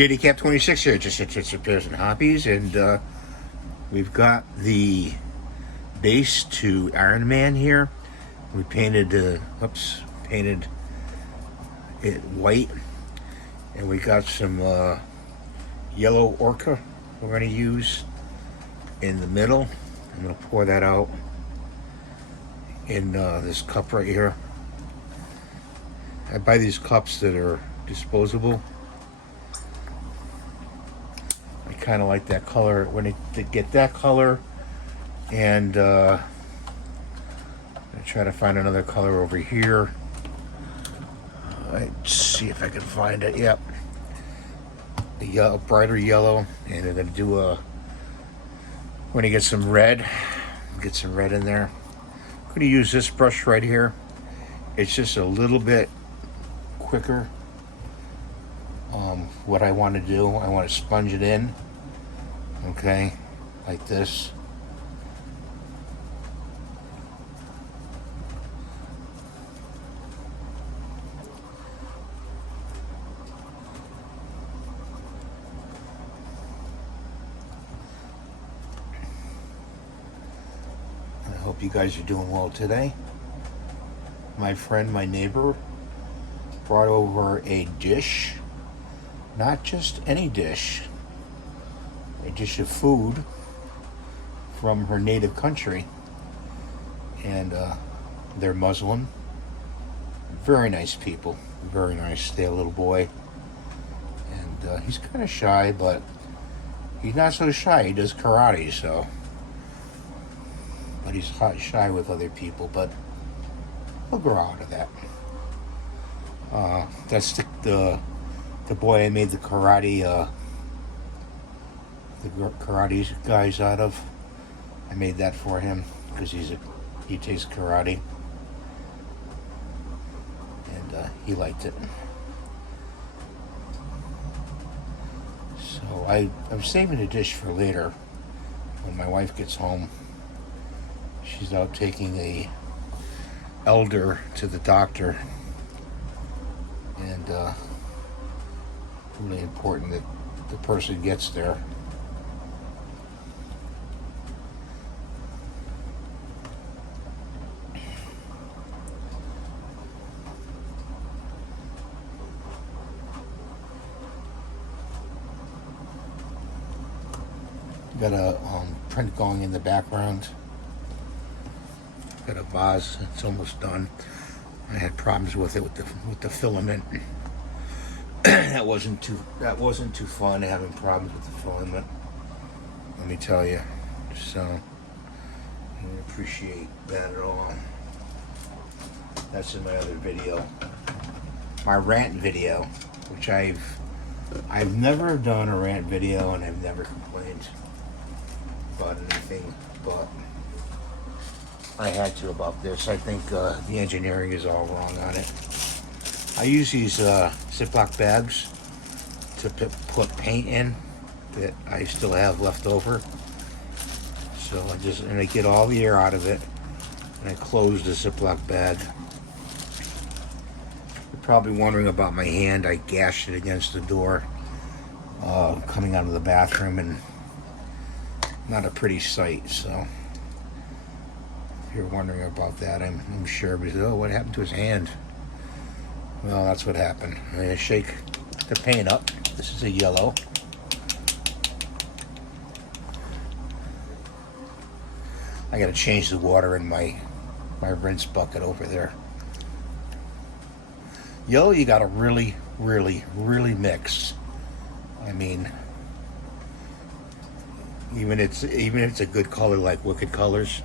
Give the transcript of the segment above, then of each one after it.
Cap 26 here, just repairs and hobbies, and we've got the base to Ironman here. We painted it white, and we got some yellow orca we're going to use in the middle. I'm going to pour that out in this cup right here. I buy these cups that are disposable. I kind of like that color. When it get that color, and I try to find another color over here. Let's see if I can find it. Yep, the brighter yellow, and I'm gonna do we're gonna get some red. Get some red in there. I'm gonna use this brush right here. It's just a little bit quicker. What I want to do, I want to sponge it in, okay, like this. I hope you guys are doing well today. My friend, my neighbor, brought over a dish. Not just any dish, a dish of food from her native country, and they're Muslim. Very nice people, very nice. They have a little boy, and he's kind of shy, but he's not so shy. He does karate, so, but he's shy with other people, but he'll grow out of that. That's the boy I made the karate guys out of. I made that for him because he takes karate, and he liked it. So I'm saving a dish for later when my wife gets home. She's out taking a elder to the doctor, and really important that the person gets there. Got a print going in the background. Got a vase. It's almost done. I had problems with it with the filament. that wasn't too fun, having problems with the filament, let me tell you. So I don't appreciate that at all. That's in my other video, my rant video, which I've never done a rant video, and I've never complained about anything, but I had to about this. I think the engineering is all wrong on it. I use these Ziploc bags to put paint in that I still have left over. So I get all the air out of it, and I close the Ziploc bag. You're probably wondering about my hand. I gashed it against the door coming out of the bathroom, and not a pretty sight. So if you're wondering about that, I'm sure, because what happened to his hand? Well, that's what happened. I'm going to shake the paint up. This is a yellow. I got to change the water in my rinse bucket over there. Yellow, you got to really, really, really mix. I mean, even if it's a good color like Wicked Colors,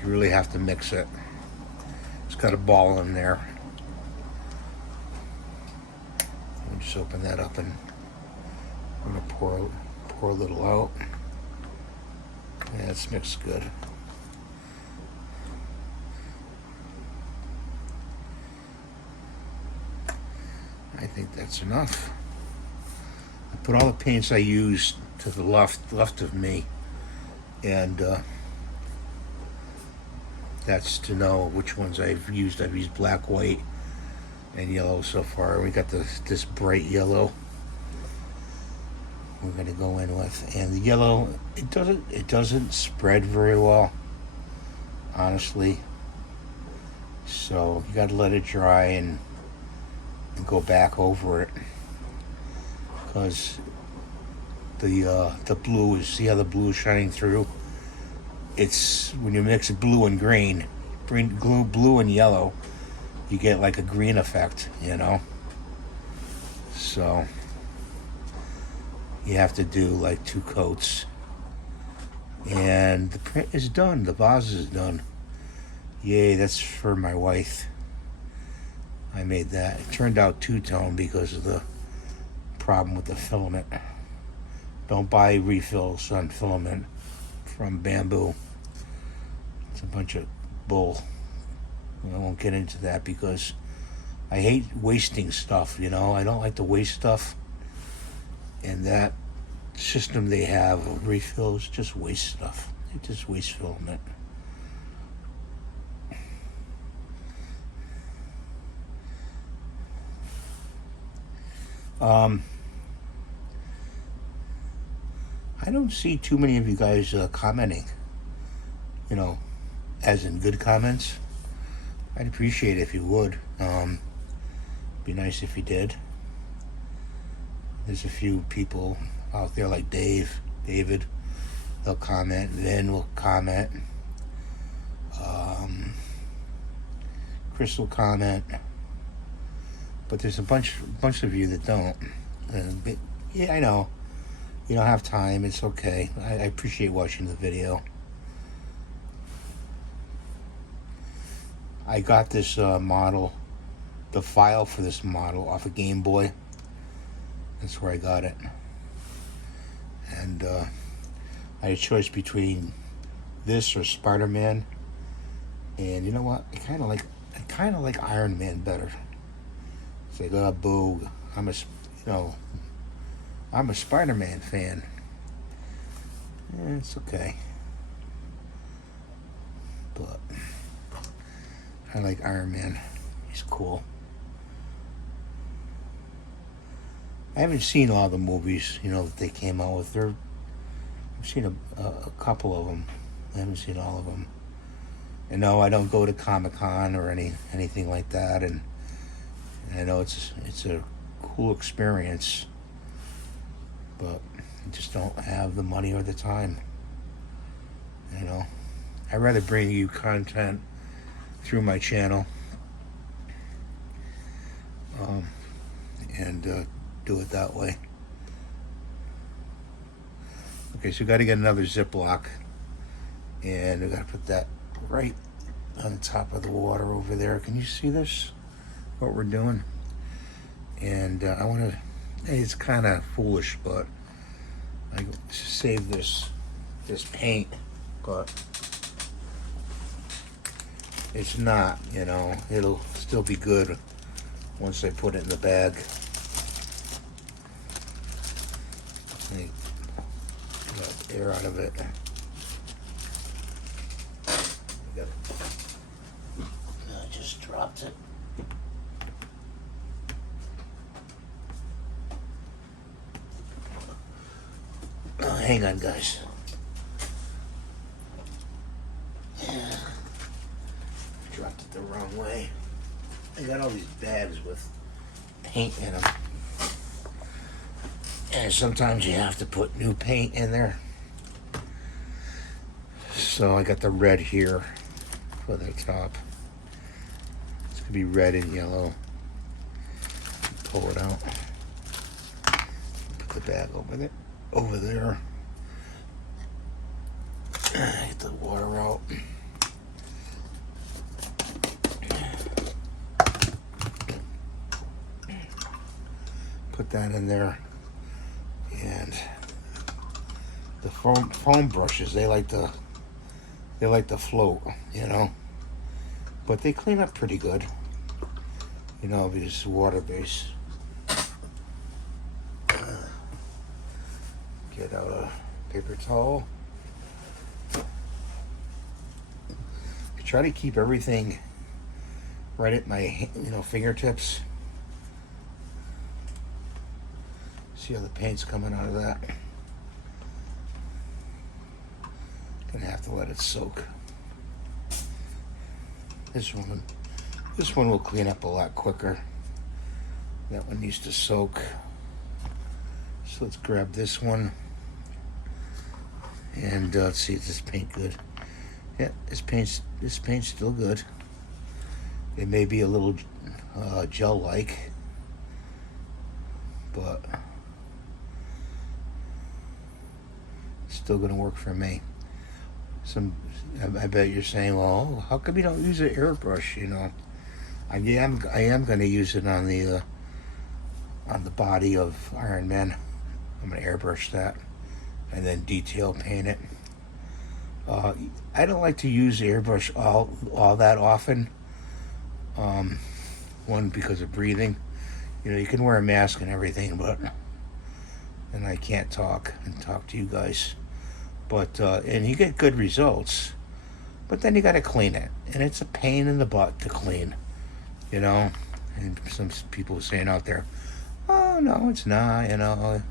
you really have to mix it. It's got a ball in there. Just open that up, and I'm gonna pour a little out. Yeah, it's mixed good. I think that's enough. I put all the paints I used to the left of me, and that's to know which ones I've used. I've used black, white, and yellow so far. We got this bright yellow. we're going to go in with. And the yellow, it doesn't spread very well, honestly. So you got to let it dry and go back over it, because the blue is, see how the blue is shining through? It's when you mix blue and green, blue and yellow, you get like a green effect, you know. So you have to do like 2 coats, and the print is done. The vase is done. Yay, that's for my wife. I made that. It turned out 2-tone because of the problem with the filament. Don't buy refills on filament from Bamboo. It's a bunch of bull. I won't get into that because I hate wasting stuff, you know. I don't like to waste stuff. And that system they have of refills just waste stuff. It just wastes filament. I don't see too many of you guys commenting, you know, as in good comments. I'd appreciate it if you would. Be nice if you did. There's a few people out there like David. They'll comment. Vin will comment. Chris will comment. But there's a bunch of you that don't. But, yeah, I know. You don't have time. It's okay. I appreciate watching the video. I got this model, the file for this model, off of Game Boy. That's where I got it. And I had a choice between this or Spider-Man. And you know what? I kind of like Iron Man better. It's like, oh, boo. I'm a Spider-Man fan. It's okay. But I like Iron Man. He's cool. I haven't seen all the movies, you know, that they came out with. I've seen a couple of them. I haven't seen all of them. And no, I don't go to Comic-Con or anything like that. And I know it's a cool experience, but I just don't have the money or the time. You know, I'd rather bring you content through my channel, and do it that way. Okay, so we got to get another Ziploc, and we got to put that right on the top of the water over there. Can you see this? What we're doing? And I want to. It's kind of foolish, but I save this paint, but it's not. You know, it'll still be good once I put it in the bag. Let me get air out of it. I just dropped it. Oh, hang on, guys. Yeah. Dropped it the wrong way. I got all these bags with paint in them. And sometimes you have to put new paint in there. So I got the red here for the top. It's gonna be red and yellow. Pull it out. Put the bag over there. Get the water out. Put that in there. And the foam brushes, they like to float, you know, but they clean up pretty good, you know, because it's water based. Get out a paper towel. I try to keep everything right at my fingertips, See how the paint's coming out of that? Gonna have to let it soak. This one will clean up a lot quicker. That one needs to soak. So let's grab this one. And let's see, is this paint good? Yeah, this paint's still good. It may be a little gel-like, but it's still gonna work for me. I bet you're saying, well, how come you don't use an airbrush? You know, I am gonna use it on the body of Ironman. I'm gonna airbrush that and then detail paint it. I don't like to use airbrush all that often. One, because of breathing. You know, you can wear a mask and everything, but and I can't talk to you guys. But and you get good results, but then you got to clean it, and it's a pain in the butt to clean. You know, and some people saying out there, oh no, it's not. You know,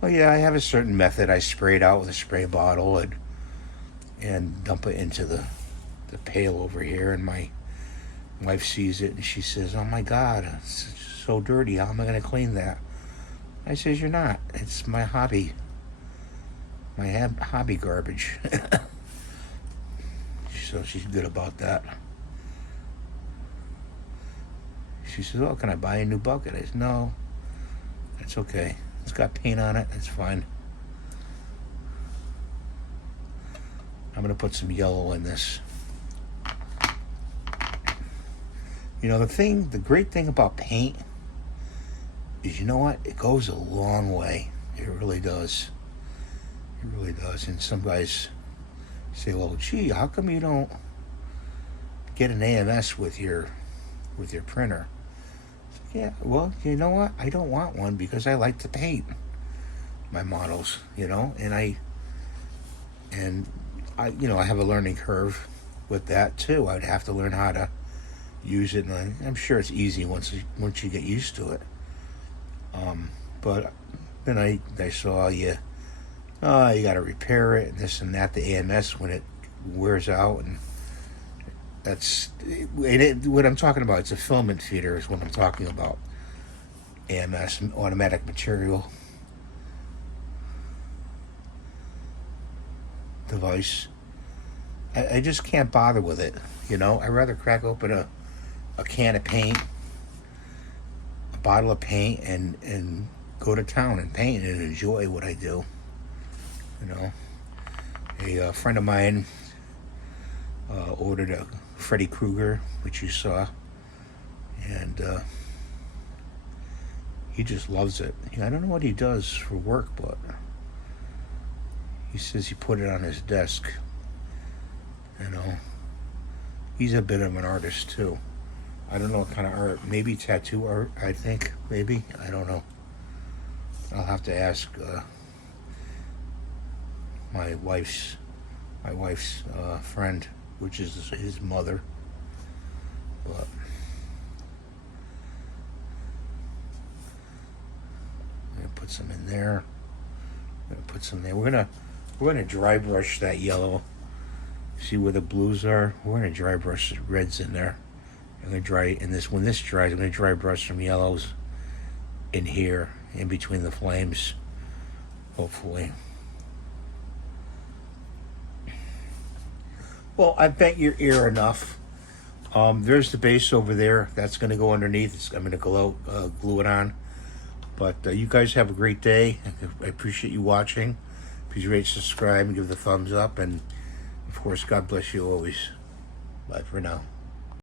well yeah, I have a certain method. I spray it out with a spray bottle and dump it into the pail over here, and my wife sees it and she says, oh my God, it's so dirty, how am I going to clean that? I says, you're not, it's my hobby, hobby garbage. So she's good about that. She says, oh, can I buy a new bucket? I said, no, it's okay, it's got paint on it, it's fine. I'm going to put some yellow in this. You know, the great thing about paint is, you know what? It goes a long way. It really does. It really does. And some guys say, well, gee, how come you don't get an AMS with your printer? Yeah, well, you know what? I don't want one because I like to paint my models, you know, and I you know, I have a learning curve with that too. I'd have to learn how to use it, and I'm sure it's easy once you get used to it. But then I saw you got to repair it and this and that. The AMS, when it wears out, and that's what I'm talking about. It's a filament feeder is what I'm talking about. AMS, automatic material device. I just can't bother with it, you know. I'd rather crack open a can of paint, a bottle of paint, and go to town and paint and enjoy what I do, you know. A friend of mine ordered a Freddy Krueger, which you saw, and he just loves it. I don't know what he does for work, but he says he put it on his desk. You know, he's a bit of an artist too. I don't know what kind of art. Maybe tattoo art, I think. Maybe. I don't know. I'll have to ask my wife's friend, which is his mother. But I'm gonna put some in there. I'm gonna put some there. We're gonna dry brush that yellow. See where the blues are? We're gonna dry brush the reds in there. I'm gonna dry in this. When this dries, I'm gonna dry brush some yellows in here, in between the flames. Hopefully. Well, I bet your ear enough. There's the base over there. That's gonna go underneath. I'm gonna glue it on. But you guys have a great day. I appreciate you watching. Please rate, subscribe, and give the thumbs up. And of course, God bless you always. Bye for now.